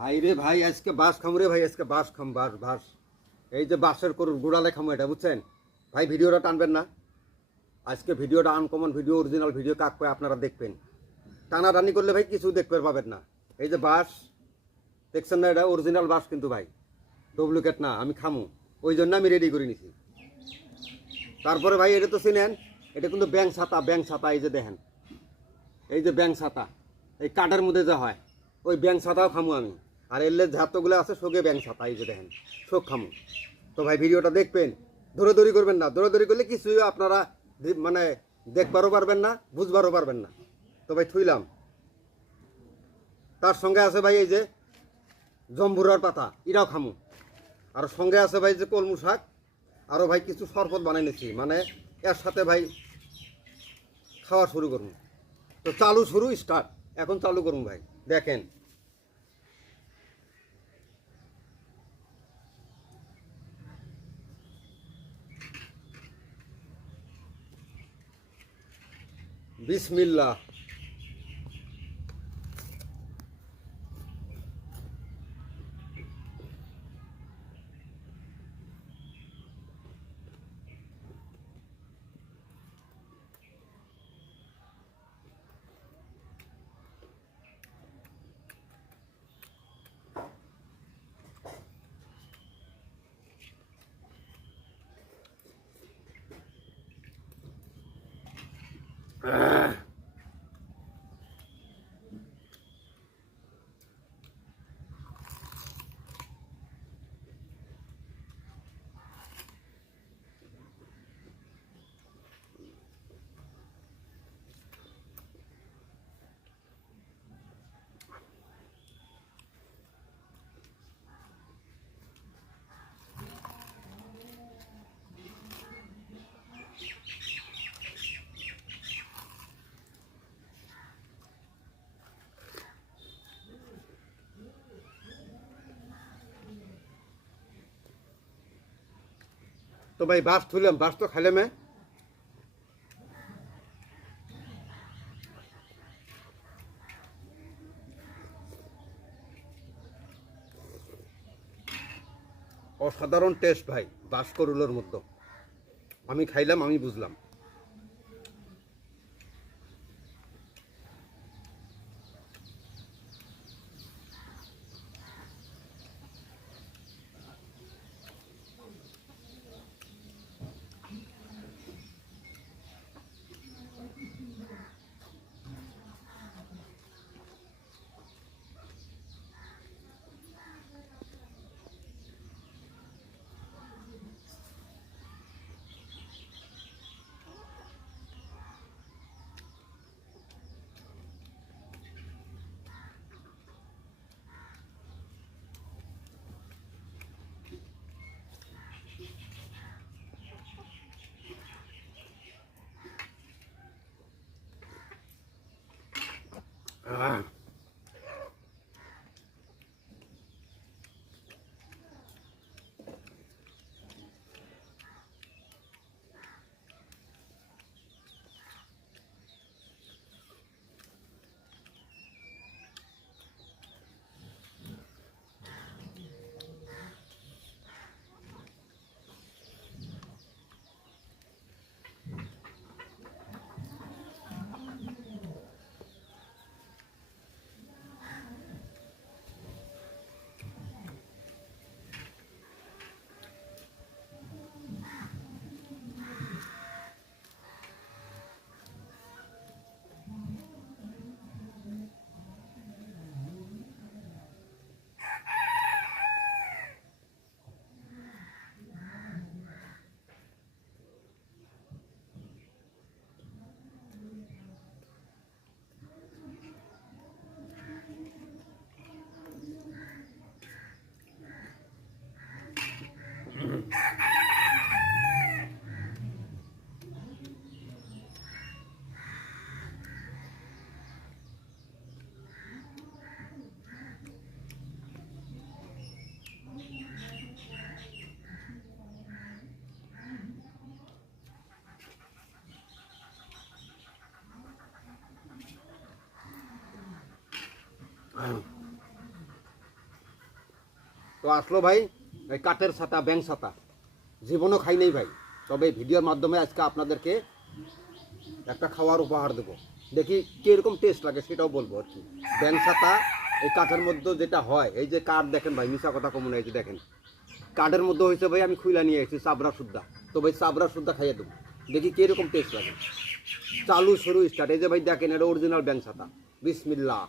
ভাই রে ভাই, আজকে বাস খামু রে ভাই, আজকে বাস খাম, বাস বাস। এই যে বাসের করুন গুড়ালে খামু, এটা বুঝছেন ভাই? ভিডিওটা টানবেন না আজকে, ভিডিওটা আনকমন ভিডিও, অরিজিনাল ভিডিও কাক করে আপনারা দেখবেন। টানাটানি করলে ভাই কিছু দেখতে পাবেন না। এই যে বাস দেখছেন না, এটা অরিজিনাল বাস কিন্তু ভাই, ডুপ্লিকেট না। আমি খামু, ওই জন্য আমি রেডি করে নিছি। তারপরে ভাই এটা তো চিনেন, এটা কিন্তু ব্যাংক ছাতা, ব্যাংক ছাতা। এই যে দেখেন, এই যে ব্যাংক ছাতা, এই কাঠের মধ্যে যা হয়, ওই ব্যাংক ছাতাও খামু আমি। আর এলে ঝাতগুলো আছে শোকে ব্যাংক ছাতা, এই যে দেখেন, শোক খামু। তো ভাই ভিডিওটা দেখবেন, দৌড়াদৌড়ি করবেন না। দৌড়াদৌড়ি করলে কিছুই আপনারা মানে দেখবারও পারবেন না, বুঝবারও পারবেন না। তো ভাই থুইলাম। তার সঙ্গে আছে ভাই এই যে জম্বুরার পাতা, এটাও খামু। আর সঙ্গে আছে ভাই যে কলমু শাক, আরও ভাই কিছু শরবত বানাই নিছি, মানে এর সাথে ভাই খাওয়া শুরু করুন। তো চালু শুরু স্টার্ট, এখন চালু করুন ভাই, দেখেন। বিসমিল্লাহ। তো ভাই বাস থুইলাম, বাস তো খাইলাম। অসাধারণ টেস্ট ভাই বাস করুলোর মতো। আমি খাইলাম, আমি বুঝলাম। আহ তো আসলো ভাই এই কাঠের ছাতা, ব্যাং ছাতা, জীবনও খাই নেই ভাই। তবে ভিডিওর মাধ্যমে আজকে আপনাদেরকে একটা খাওয়ার উপহার দেবো, দেখি কীরকম টেস্ট লাগে সেটাও বলবো আর কি। ব্যাং ছাতা এই কাঠের মধ্যে যেটা হয়, এই যে কাঠ দেখেন ভাই, মিশা কথা কমন, এই যে দেখেন কাঠের মধ্যে হয়েছে ভাই, আমি খুইলা নিয়ে এসেছি চাবড়া সুদ্ধা। তো ভাই চাবড়া সুদ্ধা খাইয়ে দেবো, দেখি কীরকম টেস্ট লাগে। চালু শুরু স্টার্ট। এই যে ভাই দেখেন, এটা অরিজিনাল ব্যাং ছাতা। বিসমিল্লাহ।